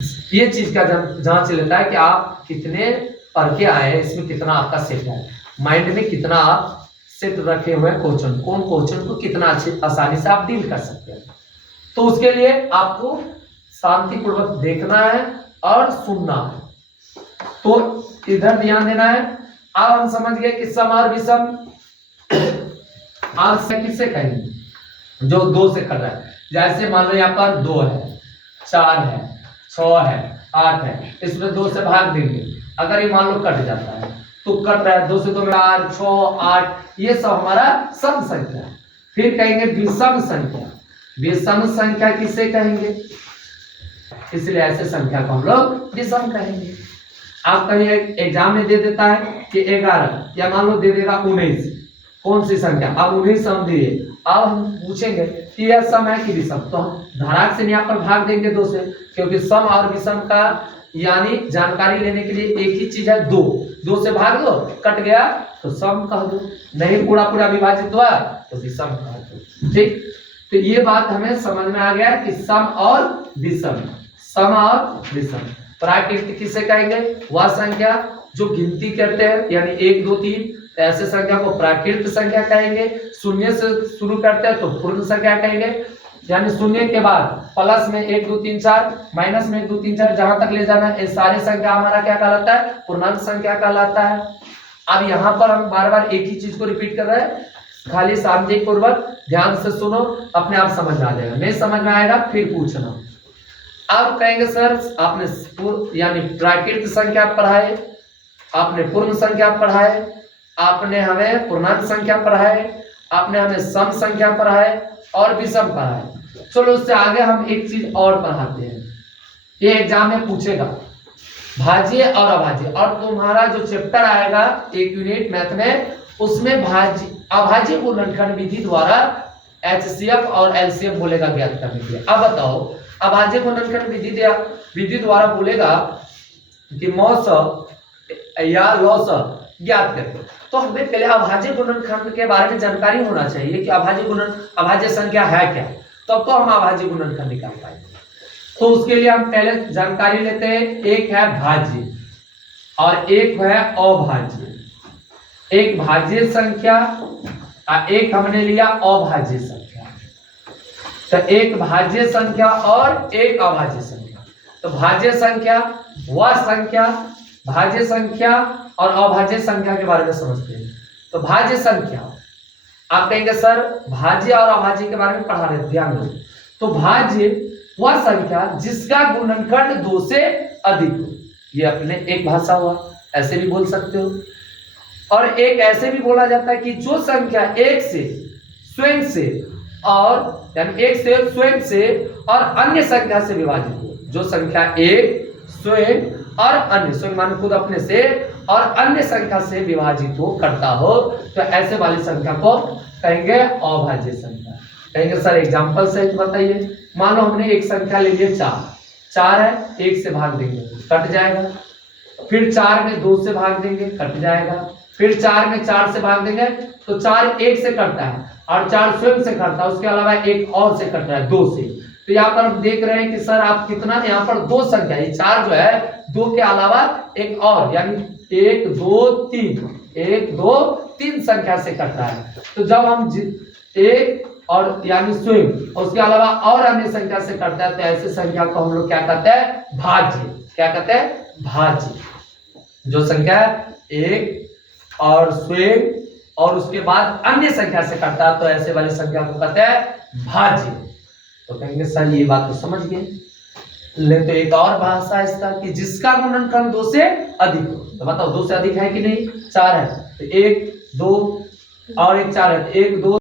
ये चीज का जांच लेता है कि आप कितने पढ़ के आए हैं, इसमें कितना आपका सेट है, माइंड में कितना आप सेट रखे हुए हैं क्वेश्चन, कौन क्वेश्चन को कितना अच्छी आसानी से आप डील कर सकते हैं। तो उसके लिए आपको शांतिपूर्वक देखना है और सुनना है। तो इधर ध्यान देना है। अब हम समझ गए कि सम और विषम आप से किससे कहेंगे, जो दो से कर रहा है। जैसे मान लो यहाँ पर 2 है, 4 है, 6 है, 8 है, इसमें 2 से भाग देंगे। अगर ये मान लो कट जाता है तो कट रहा है 2 से 2 में 4, 6, 8, ये सब हमारा सम संख्या। फिर कहेंगे विषम संख्या। विषम संख्या किसे कहेंगे, इसलिए ऐसे संख्या को हम लोग विषम कहेंगे। आप कहीं एग्जाम में दे देता है कि 11 या मान लो दे देगा 19, कौन सी संख्या, अब 19 सम दिए। अब हम पूछेंगे कि यह सम है कि विषम, तो हम धड़ाक से यहाँ पर भाग देंगे 2 से, क्योंकि सम और विषम का यानी जानकारी लेने के लिए एक ही चीज है 2 से भाग दो, कट गया तो सम कह दो, नहीं पूरा पूरा विभाजित हुआ तो विषम कह दो। ठीक, तो ये बात हमें समझ में आ गया कि सम और विषम, सम और विषम। प्राकृत किसे कहेंगे, वह संख्या जो गिनती करते हैं, यानी 1 2 3, ऐसे संख्या को प्राकृत संख्या कहेंगे। शून्य से शुरू करते हैं तो पूर्ण संख्या कहेंगे, यानी शून्य के बाद प्लस में 1 2 3 4, माइनस में 1 2 3 4, जहां तक ले जाना है, ये सारी संख्या हमारा क्या कहलाता है, पूर्णांक संख्या कहलाता है। अब यहाँ पर हम बार बार एक ही चीज को रिपीट कर रहे हैं, खाली शांति पूर्वक ध्यान से सुनो, अपने आप समझ में आ जाएगा। नहीं समझ में आएगा फिर पूछना। अब कहेंगे सर आपने यानी प्राकृत संख्या पढ़ाए, आपने पूर्ण संख्या पढ़ाए, आपने हमें पूर्णांक संख्या पढ़ाए, आपने हमें सम संख्या पढ़ाए और विषम पढ़ाए। चलो उससे आगे हम एक चीज और पढ़ाते हैं, ये एग्जाम में पूछेगा, भाज्य और अभाज्य। और तुम्हारा जो चैप्टर आएगा 1 यूनिट मैथ में, उसमें अभाज्य गुणनखंड विधि द्वारा HCF और LCM बोलेगा ज्ञात करने के लिए। अब बताओ, अभाज्य गुणनखंड विधि द्वारा बोलेगा कि मौस या लॉस ज्ञात करके, तो हमें पहले अभाज्य गुणनखंड के बारे में जानकारी होना चाहिए कि अभाज्य संख्या है क्या, तब तो हम अभाज्य गुणनखंड निकाल पाएंगे। तो उसके लिए हम पहले जानकारी लेते हैं, एक है भाज्य और एक है अभाज्य। एक भाज्य संख्या और एक हमने लिया अभाज्य संख्या। तो एक भाज्य संख्या और एक अभाज्य संख्या। तो भाज्य संख्या वह संख्या, भाज्य संख्या और अभाज्य संख्या के बारे में समझते हैं। तो भाज्य संख्या, आप कहेंगे सर भाज्य और अभाज्य के बारे में पढ़ा रहे, ध्यान दो। तो भाज्य वह संख्या जिसका गुणनखंड 2 से अधिक हो, ये अपने एक भाषा हुआ, ऐसे भी बोल सकते हो। और एक ऐसे भी बोला जाता है कि जो संख्या एक से स्वयं से और यानी एक से स्वयं से और अन्य संख्या से विभाजित हो, जो संख्या एक स्वयं और अन्य, स्वयं मान खुद अपने से और अन्य संख्या से विभाजित हो करता हो, तो ऐसे वाली संख्या को कहेंगे अभाज्य संख्या। कहेंगे सर एग्जांपल से बताइए। मान लो हमने एक संख्या ले लिया 4 है, 1 से भाग देंगे कट जाएगा, फिर 4 में 2 से भाग देंगे कट जाएगा, फिर 4 में 4 से भाग देंगे तो 4 1 से कटता है और 4 स्वयं से कटता है, उसके अलावा एक और से कट रहा है 2 से। तो यहाँ पर हम देख रहे हैं कि सर आप कितना, यहाँ पर 2 संख्या, ये 4 जो है 2 के अलावा एक और, यानी 1 2 3, 1 2 3 संख्या से कट रहा है। तो जब हम एक और यानी स्वयं और उसके अलावा और अन्य संख्या से कटता है, तो ऐसे संख्या को हम लोग क्या कहते हैं, भाज्य। क्या कहते हैं, भाज्य। जो संख्या एक और स्वयं और उसके बाद अन्य संख्या से कटता है, तो ऐसे वाली संख्या को कहते हैं भाज्य। तो कहेंगे सर ये बात तो समझ गए, ले तो एक और भाषा इसका कि जिसका गुणनखंड 2 से अधिक हो। तो बताओ 2 से अधिक है कि नहीं, 4 है, तो 1 2 और एक 4 है, 1 2